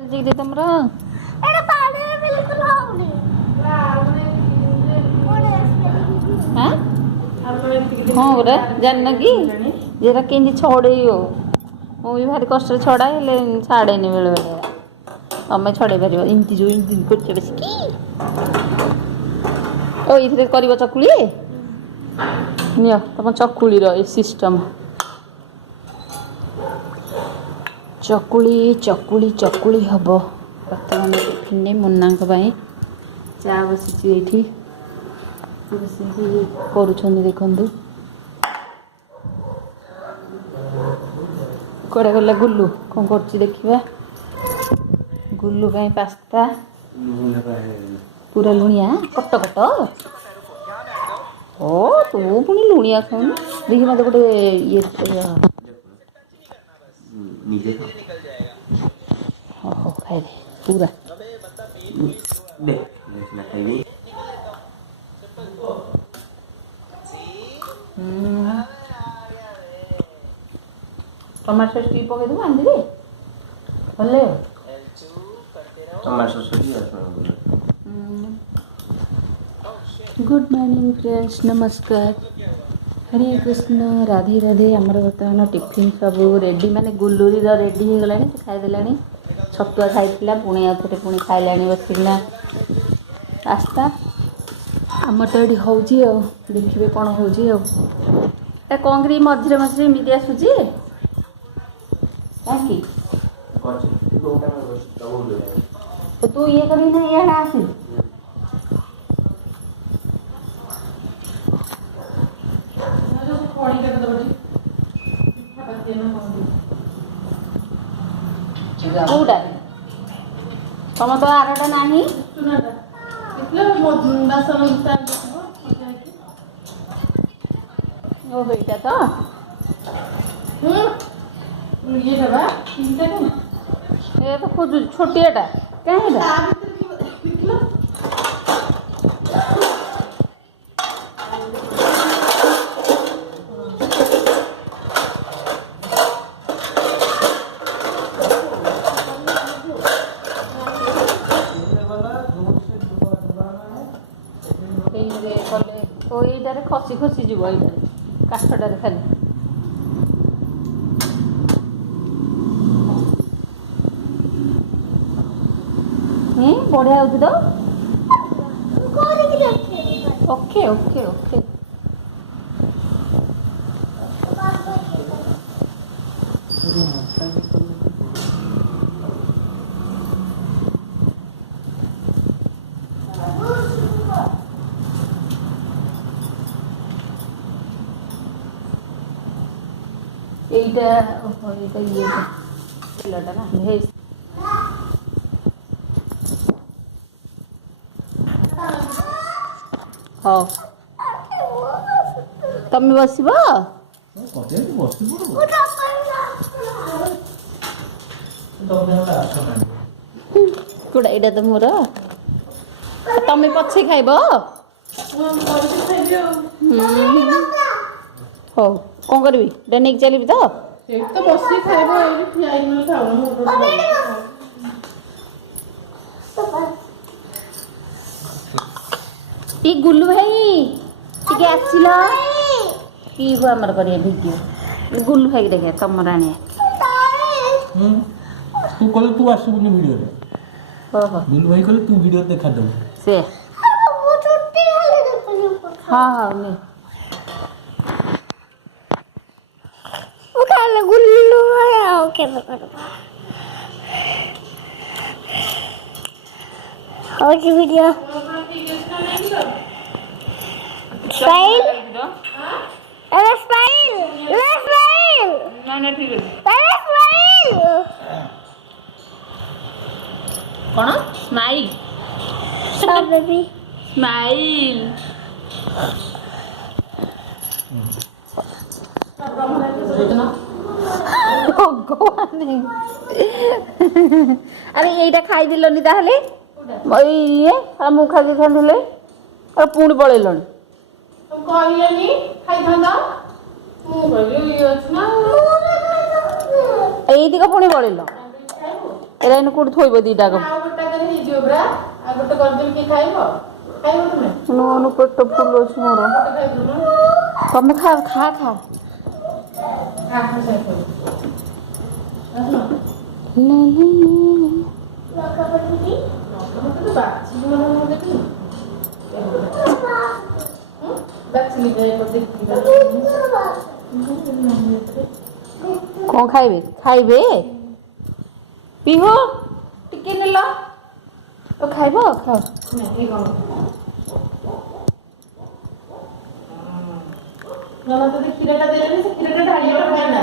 जी दे तुमरा एटा पानी में बिल्कुल होउनी हां हां रे जानना की जेरा केंदी छोड़ेयो मो भी भारी कष्ट छड़ा हेले छाड़े नि बेले बेले तमे छड़े परिबो इमती जो इमती करछे बस की ओ इथरे करबो चकुली नियो तम चकुली रो ए सिस्टम चकुली चकुली चकुली हम बर्तमान टिफिन मुन्ना चा बसी ये बस कर देखु कड़े गला गुल्लू कौन कर देखा गुल्लू कहीं पास्ता पूरा लुणिया कट कट ओ तू पुणी लुणिया खाऊ देखिए मत गोटे ये हो खाए पूरा टमाटो सॉस टी पके दूँ आंधी भले tomato sauce good morning friends नमस्कार हरे कृष्ण राधे राधे आमर बर्तमान टिफिन सब रेडी माने गुल्लुरी रेडी हो गला खाईदे छतुआ खाई पुणी आउ थे पुणी खाइला बसिकना पास्ता आम तो ये हूँ देखिए कौन हूँ कौन करी मझे मझे एमती आसूसी कहीं तू ये करी ना ये आसी कौटा तुम तो आरटा ना ओटा तो ये तो खोज छोटियाटा कहीं तो यहीटारे खसी खसी जीव ये काठटारे खाली बढ़िया हो तो ओके ओके ओके এইটা এটা ইয়েটা ছেলেটা না ভেজ হ্যাঁ তুমি বসিব কোটা এটা তো মোর তুমি পছে খাইব হଉ कौन करी नहीं चली तो बस खाइब टी गुल्लू भाई टी आसिल टी को आमर कर भिडियो गुल्लू भाई देखे तुम राणी तू कहले तू आसबुनी वीडियो रे ओहो गुल्लू भाई कहले तू वीडियो देखा दे से हां हां नहीं गुल्लू ओके और की वीडियो स्माइल अरे स्माइल ना ना ठीक है अरे स्माइल कौन स्माइल सब बेबी स्माइल भगवान अरे यहीटा खाईदेलनि ताहले ये मु खाई देथांतले और पुणी पळेलनि तुम कहलेनी खाई थांदा मु कहली ये अछि ना एइदिका पुणी पळेल ଏରା ଏଇନେ କୋଉଠି ଥୋଇବ ଦିଟାକ ଆଉ ଗୋଟେ କରି ହେଇଯିବ ପରା ଆଉ ଗୋଟେ କରିଦେବି କିଏ ଖାଇବ ଖାଇବ ତୁମେ ନୁନୁ ପେଟ ଫୁଲ ଅଛି ମୋର ଗୋଟେ ଖାଇଦଉନ ତମେ ଖା ଖା ଖା ଆହା ଖାଇବ ଆସୁନ ଲେ ଲେ ଲେ। ଲଙ୍କା ପଡ଼ିକି ଲଙ୍କା ବାଛିକି ମାନେ ମୁଁ ଦେଖି ବାଛିଲି ଦେଖିକି କଣ ଖାଇବେ ଖାଇବେ ପିହୁ ଟିକେ ନେଲ ତ ଖାଇବ ଖାଅ ନନା ତତେ କ୍ଷୀରଟା ଦେଲେନି ସେ କ୍ଷୀରଟା ଢାଳିବା ଖାଇନା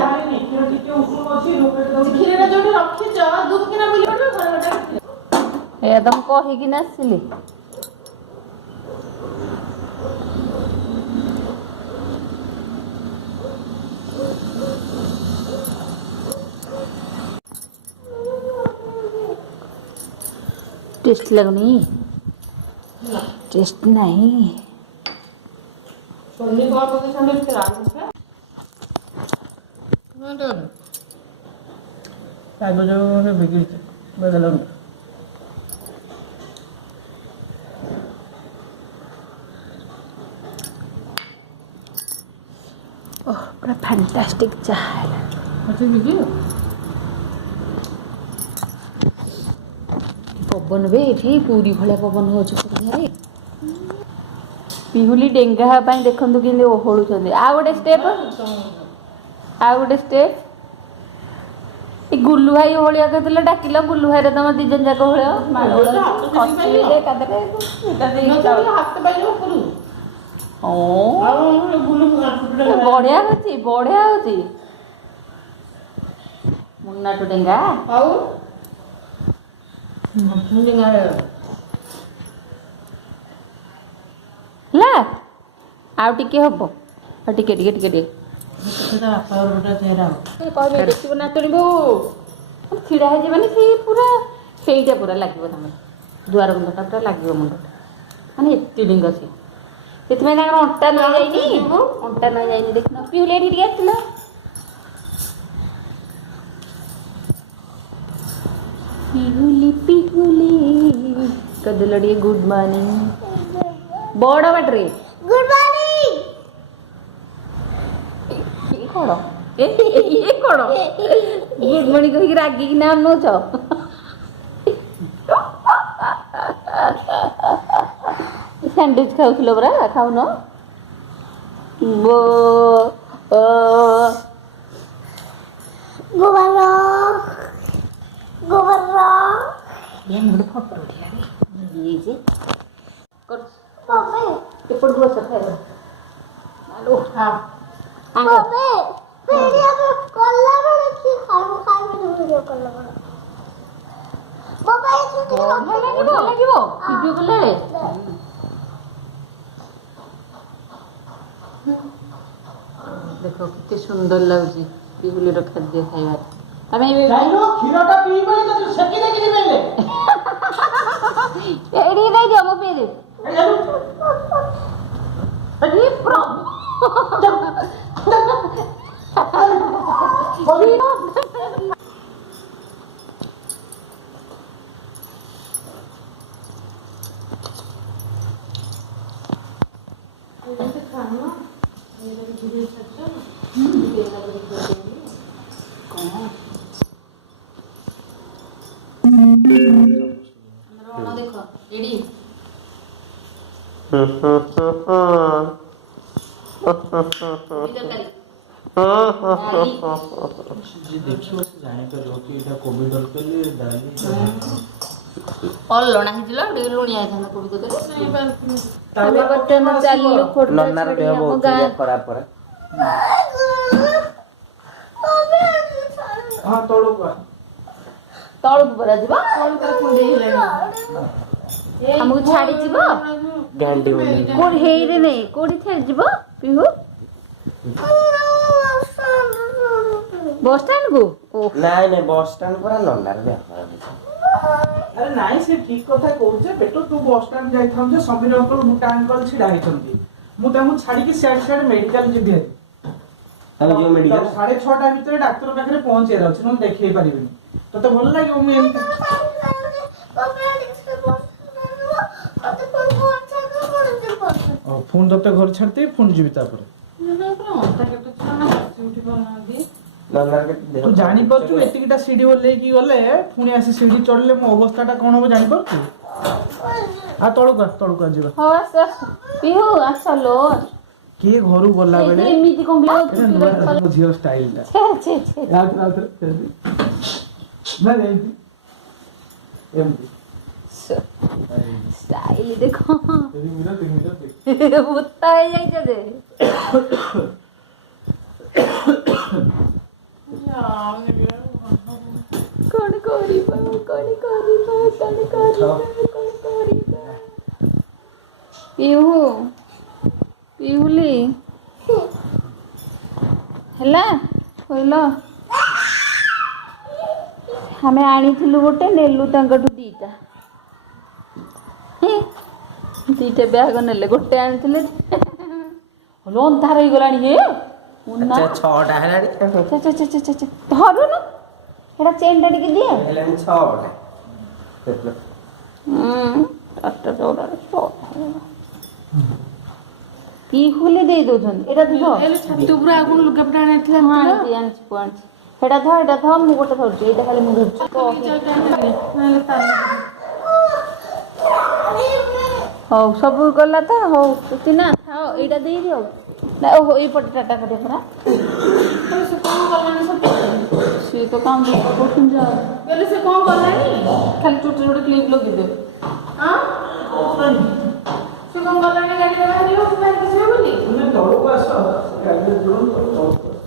କ୍ଷୀରଟା ଯୋଉଠି ରଖିଛ ଦୁଃଖିନା ବୁଲି ପଡ଼ିବ ଘର ଘର ଏଇଆ ତ ମୁଁ କହିକିନା ଆସିଲି टेस्ट लगनी टेस्ट नहीं सोनी कौन पके संडे के रात में କାଗଜ ବିଗିଡ଼ିଛି ବଦଲୁନି ओह पूरा फैंटास्टिक चाय ଅଛି ବିକି पवन बे ये पूरी भलिया पवन हो घरे पिहुली डेंगा हाँ देखु कि ओहलुंट आ गोटे स्टेप गुल्लू भाई ओहलिया कहते डाकिल गुल्लू भाई तुम दी जन जाक ओहल बढ़िया बढ़िया हूँ मुन्ना टू डेंगा ला आउ टिके हब आ टिके टिके टिके टिके कहबे देखिब नातुणी बो छिड़ा है माने सी पूरा सेईटा पूरा लागिबो तमे दुआर मुंडटा पूरा लागिबो मुंडटा माने एत्ते डिंग सी सेतमे ना अंटा न जाइनी देखना पिउले टिके आतिला पिहुली कदलड़ी गुड मॉर्निंग बड़ बाटे गुड मॉर्निंग कौन ये कौन गुड मॉर्निंग कह रागिक ना नौच सैंडविच खाऊल परा खाऊन फोटो उठिया एपट बस खाइबा आलो हां वीडियो कॉल रे की खाइबो वीडियो कॉल रे बाबा ये छुट्टी वीडियो कॉल रे देखो कितने सुंदर लगुच पिहुलीर खाद्य खाइबा तमे କ୍ଷୀରଟା ପିଇବନି ତ ସେକି ଦେଇକି ଯିବେଲେ एडी नहीं दियो मो पी दे अरे प्रभु देखो रेडी ଯିଏ ଦେଖିବ ସେ ଜାଣିପାରିବ କି ଏଇଟା କୋବି ତରକାରୀ ଡାଲି ଅଲଣା ହେଇଥିଲା ଟିକେ ଲୁଣିଆ ହେଇଥାନ୍ତା କୋବି ତରକାରୀ ତାହେଲେ ବର୍ତ୍ତମାନ ଚାଲିଲୁ ଖୋର୍ଦ୍ଧା ନନାର ଦେହ ଆମ ବହୁତ ଗାଁ ଖରାପ ପରେ ହଁ ତଳକୁ ଆ ତଳକୁ ପରା ଯିବ कौन कर कुंडे हेलानी ଆମକୁ ଛାଡି ଯିବ ଘାଣ୍ଟି ବୁଲି କୋଉଠି ହେଇରେ ନାହିଁ କୋଉଠି ଛାଡି ଯିବ ପିହୁ ବସ୍ ଷ୍ଟାଣ୍ଡ କୁ ନାଇଁ ନାଇଁ ବସ୍ ଷ୍ଟାଣ୍ଡ ପୁରା ନନାର ଦେହ ଖରାପ ଅଛି ଆରେ ନାଇଁ ସେ ଠିକ କଥା କହୁଛେ ବେଟୁ ତୁ ବସ୍ ଷ୍ଟାଣ୍ଡ ଯାଇଥାନ୍ତୁ ସମୀର ଅଙ୍କଲ ମୋଟା ଅଙ୍କଲ ଛିଡା ହେଇଛନ୍ତି ମୁଁ ତାଙ୍କୁ ଛାଡିକି ସିଆଡେ ମେଡିକାଲ ଯିବି ତମେ ଯିବ ମେଡିକାଲ 6:30 ଭିତରେ ଡାକ୍ତର ପାଖରେ ପହଞ୍ଚିବାର ଅଛି ନହେଲେ ଦେଖେଇ ପାରିବିନି ତତେ ଭଲ ଲାଗିବ ମୁଁ ଏମିତି ପୁଣି ତତେ ଘରେ ଛାଡ଼ିଦେବି ପୁଣି ଯିବି ତାପରେ ତୁ ଜାଣିପାରୁଛୁ ଏତିକିଟା ସିଢି ଓହ୍ଲେଇକି ଗଲେ ପୁଣି ଆସି ସିଢି ଚଢିଲେ ମୋ ଅବସ୍ଥାଟା କଣ ହବ ଜାଣିପାରୁଛୁ? ଆଉ ତଳକୁ ଆ ଯିବା। ହଉ ଆସ ପିହୁ ଆସ ଲୋ କିଏ ଘରୁ ଗଲା ବେଳେ ଏମିତି କମ୍ପ୍ଲେନ୍ ଏଇଟା ନୂଆ ଝିଅ ଷ୍ଟାଇଲଟା ଏମିତି ଷ୍ଟାଇଲ ଦେଖ ଭୂତ ହେଇଯାଇଛ ଯେ କଣ କରିବା ପିହୁଲି ହେଲା କହିଲ ଆମେ ଆଣିଥିଲୁ ଗୋଟେ ନେଲୁ ତାଙ୍କଠୁ ଦିଟା ବ୍ୟାଗ ନେଲେ ଗୋଟେ ଆଣିଥିଲେ ଅନ୍ଧାର ହେଇଗଲାଣି ହେ ଛଅଟା ହେଲାଣି ଧରୁନୁ ସେଟା ଚେନ୍ଟା ଟିକେ ଦିଏ ହେଲାଣି 6ଟା ପିହୁଲି ଦେଇ ଦଉଛନ୍ତି ଏଇଟା ଧର ଛାତ ଉପରେ ଆଉ କଣ ଲୁଗାପଟା ଆଣିଥିଲା ଆଣିଛି ସେଟା ଧର ଏଇଟା ଧର ମୁଁ ଗୋଟେ ଧରୁଛି ଏଇଟା ଖାଲି ମୁଁ ଧରୁଛି ହଉ ସବୁ ଗଲା ତ ହଉ ନା ହଉ ଏଇଟା ଦେଇଦିଅ ନା ଓହୋ ଏଇପଟେ ଟାଟା କରିବ ପରା ସେ କଣ କଲାଣି ସିଏ ତ କାମ କରୁଛନ୍ତି ଆଉ କହିଲେ ସେ କଣ କଲାଣି ଖାଲି ଚୁଟିରେ ଗୋଟେ କ୍ଲିପ୍ ଲଗେଇଦେବେ ସେ କଣ କଲାଣି ଗାଡ଼ିରେ ବାହାରିବ ବାହାରିକି ଯିବ ବୋଲି ତଳକୁ ଆସ ଗାଡ଼ିରେ ଯିବ ତଳକୁ ଆସ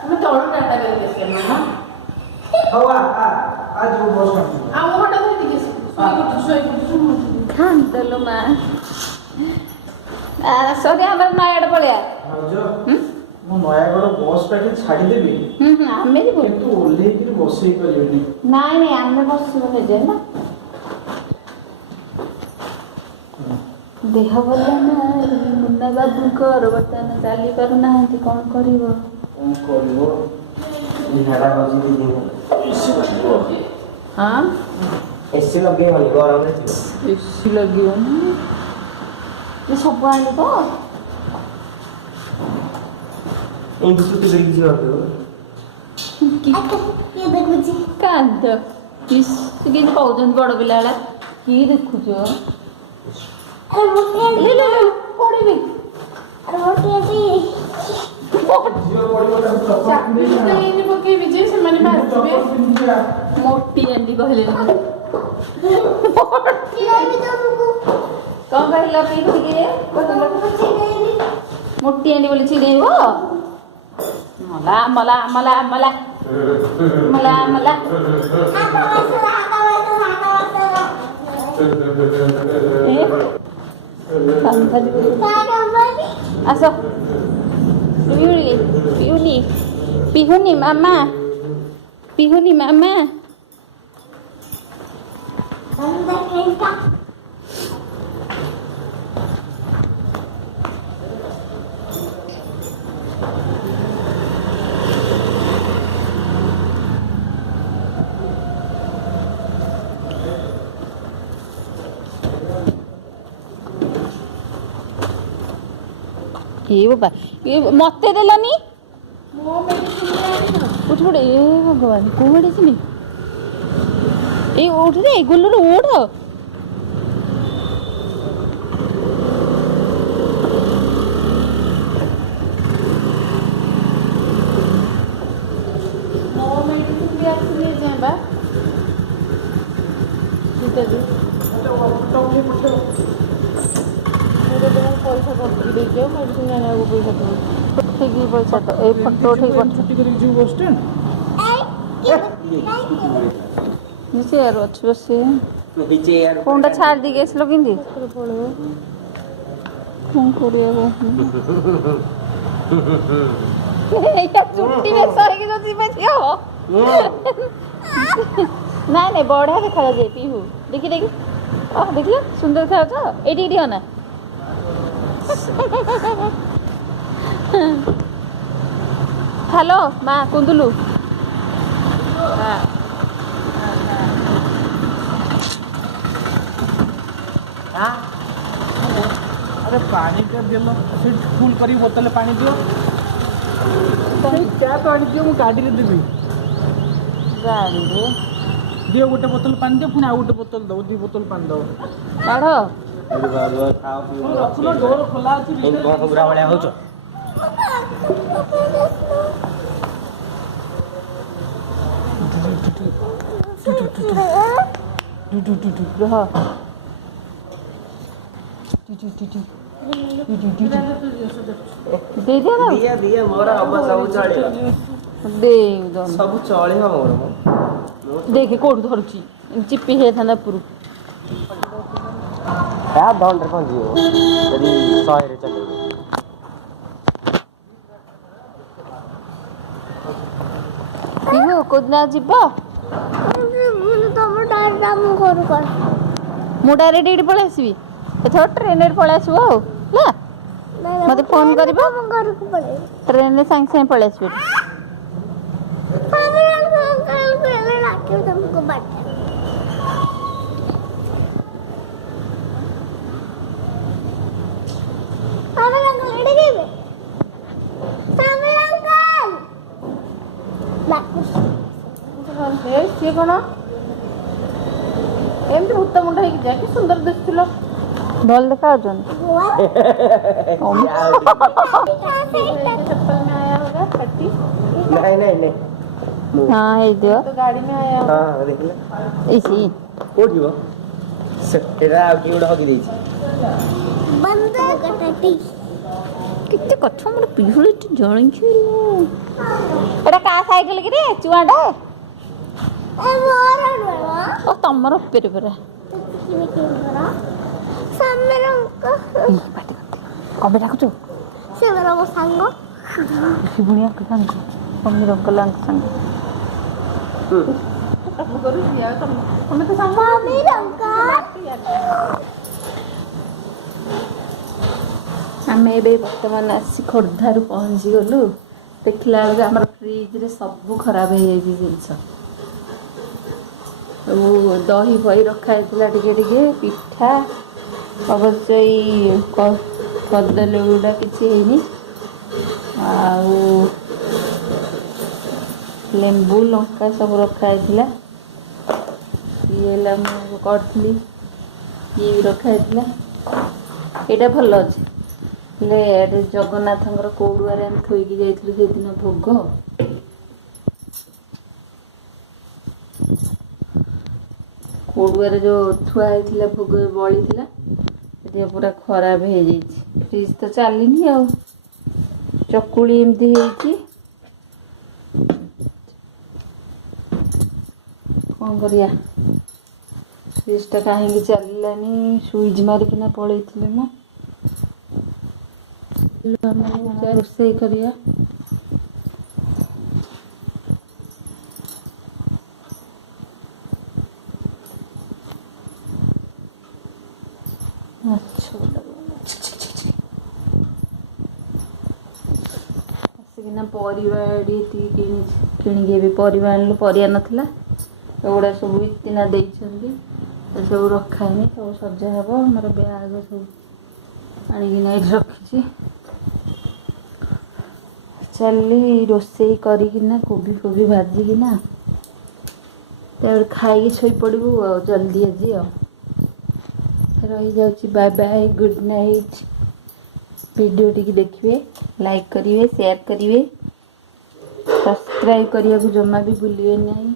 ଆମେ ତଳୁ ଟାଟା କରିକି ଆସିବା ମାମା ହଉ ଆ ଯୋଉ ବସ୍ ଆଉ ମୁଁ ହଠାତ୍ ଧରିକି ଶୋଇପଡ଼ୁଛୁ ଖାନ୍ଦଲୋ ମା ସରି ଆମର ନୟାଗଡ଼ ପଳେଆ ମୁଁ ନୟାଗଡ଼ ବସ୍ ଟାকে ଛାଡ଼ିଦେବି ଆମେ ଯିବୁ କିନ୍ତୁ ଓହ୍ଲେଇକିରି ବସେଇ ପାରିବିନି ନାଇଁ ଆମେ ବସିବୁ ନିଜେ ନା ଦେହ ଭଲ ନାହିଁ ମୁନ୍ନା ବାବୁଙ୍କର ବର୍ତ୍ତମାନ ଚାଲି ପାରୁନାହାନ୍ତି କ'ଣ କରିବ କଣ କରିବ ଝାଡ଼ା ବସିକି ଯିବ ହଁ ଏସି ଲଗେଇବନି ଗରମରେ ଥିବ ଏସି ଲାଗିବନି ସବୁ ଆଣିଲ ତ ଏମିତି ସୁତି ଦେଇକି ଯିବାକୁ କାନ୍ଦ କେମିତି କହୁଛନ୍ତି ବଡ଼ ପିଲା ଭଳିଆ କିଏ ଦେଖୁଛ ପଡ଼ିବି ପକେଇବି ଯେ ସେମାନେ ବାହାରିବେ ମୋଟି ଆଣ୍ଟି କହିଲେ କ'ଣ କହିଲ ପିଠିକିରେ ମୋଟି ଆଣ୍ଟି ବୋଲି ଛିଡ଼େଇବ ମଲା ମଲା ମଲା ମଲା ମଲା ମଲା ଆସ ପିହୁନି ମାମା ବାବା ମତେ ଦେଲାନି ଉଠ ଏ ଭଗବାନ କୋଉ ମେଡ଼ିସିନ ଏଇ ଉଠରେ ଗୁଲୁରୁ ଉଠ ପଇସା ରଖିକି ଦେଇଦିଅ ମେଡ଼ିସିନ ଆଣିବାକୁ ପଇସା ଦେବ ଠିକ୍ ପଇସା ତ ଏଇ ଫଟୋ ଠିକ୍ ଛୁଟି କରିକି ଯିବୁ ବସ୍ ଷ୍ଟାଣ୍ଡ ଚେୟାର ଅଛି ବସି ଫୋନ୍ଟା ଛାଡ଼ି ଦେଇକି ଆସିଲ କେମିତି ପଳେଇବ କ'ଣ କରିବାକୁ ଏଇଟା ଚୁଟି ବେଶ ହେଇକି ଯଦି ଯିବେ ଝିଅ ନାଇଁ ନାଇଁ ବଢ଼ିଆ ଦେଖାଯାଉଛି ପିହୁ ଦେଖି ଦେଖିଲ ସୁନ୍ଦର ଦେଖାଯାଉଛ ଏଇଠି ଏଇଠି ଅନା ହ୍ୟାଲୋ ମା କୁନ୍ଦୁଲୁ अरे पानी का दिल फुल करी बोतल पानी दियो क्या पानी दियो मु गाड़ी रे देबी ଗାଡ଼ିରେ दियो गोटे बोतल पानी दियो पुणी आ गोटे बोतल दो दी बोतल पानी दो କାଢ଼ रखुनो डोर खोला अछि ଏମିତି କଣ ବୁଢା ଭଳିଆ ହଉଛ? ରହ ଦେଇଦିଅ ନା ଦିଆ ଦିଆ ମୋର ହବ ସବୁ ଚଳିବ ଦେଇଦ ସବୁ ଚଳିବ ମୋର ମ। ଦେଖେ କୋଉଠୁ ଧରୁଛି ଚିପି ହେଇଥାନ୍ତା ପୁରୁ ଦଣ୍ଡରେ କଣ ଯିବ ଯଦି 100ରେ ଚଲେଇବ ଯିବୁ କୋଉଦିନ ଯିବ ମୁଁ ଡାଇରେକ୍ଟ ଏଇଠି ପଳେଇ ଆସିବି ଏଥର ଟ୍ରେନରେ ପଳେଇ ଆସିବ ଆଉ ହେଲା ମତେ ଫୋନ କରିବ ଟ୍ରେନରେ ସାଙ୍ଗେ ସାଙ୍ଗେ ପଳେଇ ଆସିବି ସିଏ କଣ ଏମିତି ଭୂତ ମୁଣ୍ଡ ହେଇକି ଯା କି ସୁନ୍ଦର ଦିଶୁଥିଲ ଭଲ ଦେଖାଯାଉଛନ୍ତି नहीं नहीं नहीं हाँ ହେଇଥିବ तो गाड़ी में आया हाँ देखिए ଏଇସି କୋଉଠି ବ ସେଟା ଆଉ କିଏ ଗୋଟେ ହଗି ଦେଇଛି କେତେ କଥା ମୋର ପିହୁଳି ଜଣିଛୁ ଏଟା କାହା ସାଇକେଲ କିରେ ଚୁଆଟା ଓ ତମର ଉପରେ ପରା କବେ ଡାକୁଛୁ ଶିବୁଣିଆ ସାଙ୍ଗ ସମୀର ଅଙ୍କଲଙ୍କ ସାଙ୍ଗ ତମେ ତ ସାଙ୍ଗ ଆମେ ଏବେ ବର୍ତ୍ତମାନ ଆସି ଖୋର୍ଦ୍ଧାରୁ ପହଞ୍ଚି ଗଲୁ ଦେଖିଲା ବେଳକୁ ଆମର ଫ୍ରିଜରେ ସବୁ ଖରାପ ହେଇଯାଇଛି ଜିନିଷ ସବୁ ଦହି ଫହି ରଖା ହେଇଥିଲା ଟିକେ ଟିକେ ପିଠା ଅବଶ୍ୟ ଏଇ କଦଳୀ ଗୁଡ଼ା କିଛି ହେଇନି ଆଉ ଲେମ୍ବୁ ଲଙ୍କା ସବୁ ରଖା ହେଇଥିଲା ଇଏ ହେଲା ମୁଁ କରିଥିଲି ଇଏ ବି ରଖା ହେଇଥିଲା ଏଇଟା ଭଲ ଅଛି ହେଲେ ଏଠି ଜଗନ୍ନାଥଙ୍କର କଉଡ଼ୁଆରେ ଆମେ ଥୋଇକି ଯାଇଥିଲୁ ସେଦିନ ଭୋଗ କଉଡ଼ୁଆରେ ଯେଉଁ ଥୁଆ ହେଇଥିଲା ଭୋଗ ବଳିଥିଲା ସେଠି ପୁରା ଖରାପ ହେଇଯାଇଛି ଫ୍ରିଜ୍ ତ ଚାଲିନି ଆଉ ଚକୁଳି ଏମିତି ହେଇଛି କ'ଣ କରିବା ଫ୍ରିଜ୍ଟା କାହିଁକି ଚାଲିଲାନି ସୁଇଚ୍ ମାରିକିନା ପଳେଇଥିଲେ ମୁଁ ରୋଷେଇ କରିବା ଆସିକିନା ପରିବା ଟିକେ କିଣିକି ଏବେ ପରିବା ଆଣିଲୁ ପରିବା ନଥିଲା ଏଗୁଡ଼ା ସବୁ ଇତିନା ଦେଇଛନ୍ତି ଏସବୁ ରଖା ହେଇନି ସବୁ ସଜା ହେବ ଆମର ବ୍ୟାଗ ସବୁ ଆଣିକିନା ଏଇଠି ରଖିଛି ଚାଲି ରୋଷେଇ କରିକିନା କୋବି ଫୋବି ଭାଜିକିନା ତାପରେ ଖାଇକି ଶୋଇପଡ଼ିବୁ ଆଉ ଜଲ୍ଦି ଆଜି ଆଉ ରହିଯାଉଛି bye bye good night video ଟିକେ ଦେଖିବେ ଲାଇକ୍ କରିବେ ସେୟାର କରିବେ ସବସ୍କ୍ରାଇବ୍ କରିବାକୁ ଜମା ବି ଭୁଲିବେ ନାହିଁ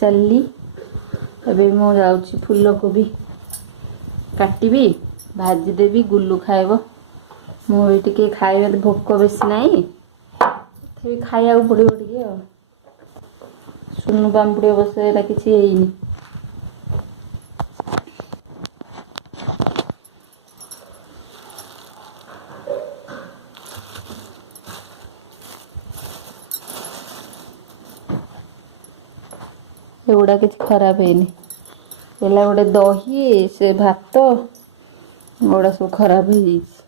ଚାଲି ଏବେ ମୁଁ ଯାଉଛି ଫୁଲକୋବି କାଟିବି ଭାଜିଦେବି ଗୁଲୁ ଖାଇବ ମୁଁ ବି ଟିକେ ଖାଇବାରେ ଭୋକ ବେଶୀ ନାହିଁ ତଥାପି ଖାଇବାକୁ ପଡ଼ିବ ଟିକେ ଆଉ ସୁନୁ ପାମ୍ପୁଡ଼ି ଅବଶ୍ୟ ଏଇଟା କିଛି ହେଇନି ଏଗୁଡ଼ା କିଛି ଖରାପ ହେଇନି ହେଲା ଗୋଟେ ଦହି ସେ ଭାତ ଏଗୁଡ଼ା ସବୁ ଖରାପ ହେଇଯାଇଛି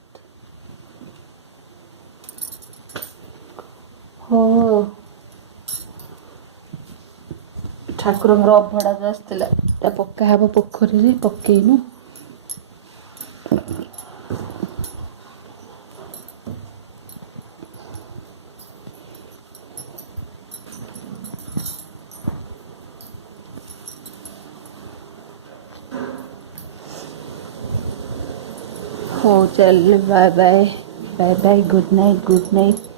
ଠାକୁରଙ୍କର ଅଭଡ଼ା ଯୋଉ ଆସିଥିଲା ଏଟା ପକା ହେବ ପୋଖରୀରେ, ପକେଇନୁ। ହଉ ଚାଲ, bye bye, bye bye, good night, good night.